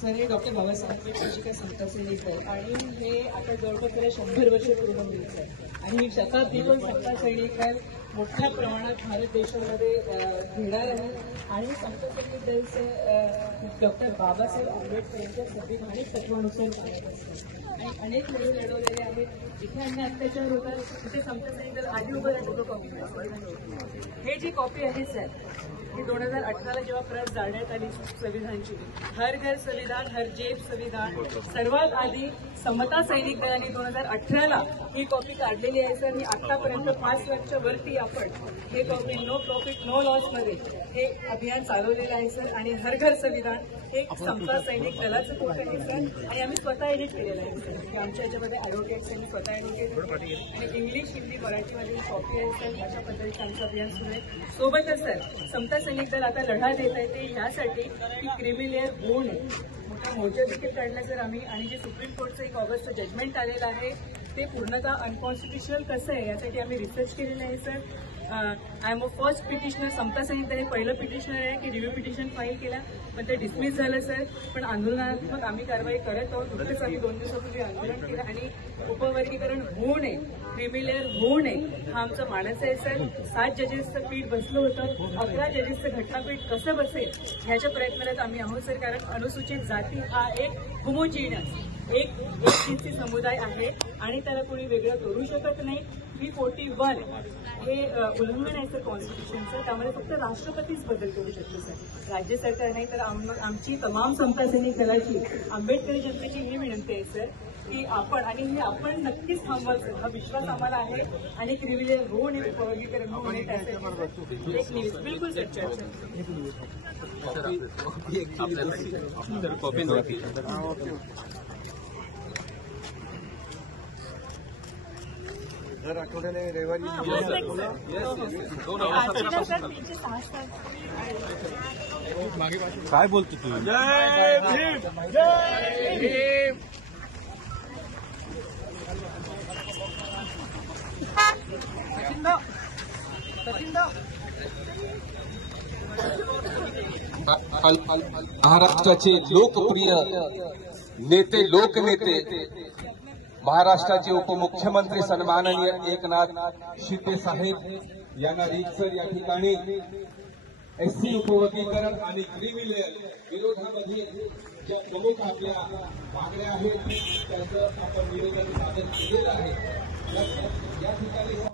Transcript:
Sir हे doctor Babasaheb Ambedkar समता आणि हे आता जवळपास त्याला 100 वर्ष पूर्ण होईल सर आणि ही शताब्दी पण समता सैनिक मोठ्या प्रमाणात भारत देशामध्ये घेणार आहे आणि समता सैनिक दलचे डॉक्टर बाबासाहेब आंबेडकर यांच्या संविधानिक तत्वानुसार कार्यरत असतात आणि अनेक लढे लढवलेले आहेत. इथे अन्य अत्याचार होतात तिथे समता सैनिक दल आधी उभं राहतो कॉपी. हे जी कॉपी आहे सर ही 2018ला जेव्हा प्रत जाळण्यात आली संविधानची, हर घर संविधान हर जेब संविधान, सर्वात आधी समता सैनिक दलाने 2018ला ही कॉपी काढलेली आहे सर. ही आतापर्यंत 5 लाखच्या वरती आपण हे copy no profit no loss मध्ये हे अभियान चालवलेलं आहे सर. आणि हर घर संविधान हे समता सैनिक दलाचं पोस्ट आहे सर आणि आम्ही स्वतः एडिट केलेलं आहे सर. आमच्या याच्यामध्ये ॲडव्होकेट्स आणि स्वतः एडिट आणि इंग्लिश हिंदी मराठीमध्ये कॉपी आहे सर. अशा पद्धतीचं आमचं अभियान सुरू आहे. सोबतच सर समता सैनिक दल आता लढा देत आहे ते ह्यासाठी की क्रिमी लेअर होऊ नये. मोठा मोर्चा देखील काढला सर आम्ही आणि जे सुप्रीम कोर्टचं 1 ऑगस्टचं जजमेंट आलेलं आहे ते पूर्णतः अनकॉन्स्टिट्युशनल कसं आहे यासाठी आम्ही रिसर्च केलेलं आहे sir. I am a first petitioner. समता सैनिक हे पहिलं पिटिशनर आहे की रिव्ह्यू पिटिशन फाईल केला पण ते डिसमिस झालं सर. पण आंदोलनात्मक आम्ही कारवाई करत आहोत. नुकतेच आम्ही 2 दिवसापूर्वी आंदोलन केलं आणि उपवर्गीकरण होऊ नये, क्रिमी लेअर होऊ नये हा आमचा मानस आहे सर. 7 जजेसचं पीठ बसलं होतं, 11 जजेसचं घटनापीठ कसं बसेल ह्याच्या प्रयत्नात आम्ही आहोत सर. कारण अनुसूचित जाती हा एक होमोजिनियस एक हिंसी समुदाय आहे आणि त्याला कोणी वेगळं करू शकत नाही. 341 हे उल्लंघन आहे सर कॉन्स्टिट्यूशनचं. त्यामुळे फक्त राष्ट्रपतीच बदल करू शकतो सर, राज्य सरकार नाही. तर आमची तमाम समता सैनिक दलाची आंबेडकरी जनतेची ही विनंती आहे सर की आपण आणि हे आपण नक्कीच थांबवाल सर. हा विश्वास आम्हाला आहे आणि क्रिमी लेअर होऊ नये, उपवर्गीकरण होऊ नये त्यासाठी एक न्यूज बिलकुल सर चर्चा दर आठवड्याला रविवारी काय बोलतो तू? जय भीम जय भीम. महाराष्ट्राचे लोकप्रिय नेते लोकनेते महाराष्ट्राचे उपमुख्यमंत्री सन्माननीय एकनाथ शिंदे साहेब यांना रीतसर या ठिकाणी एससी उपवर्गीकरण आणि क्रिमी लेअर विरोधामध्ये ज्या प्रमुख आपल्या मागण्या आहेत त्याचं आपण निवेदन सादर केलेलं आहे. या ठिकाणी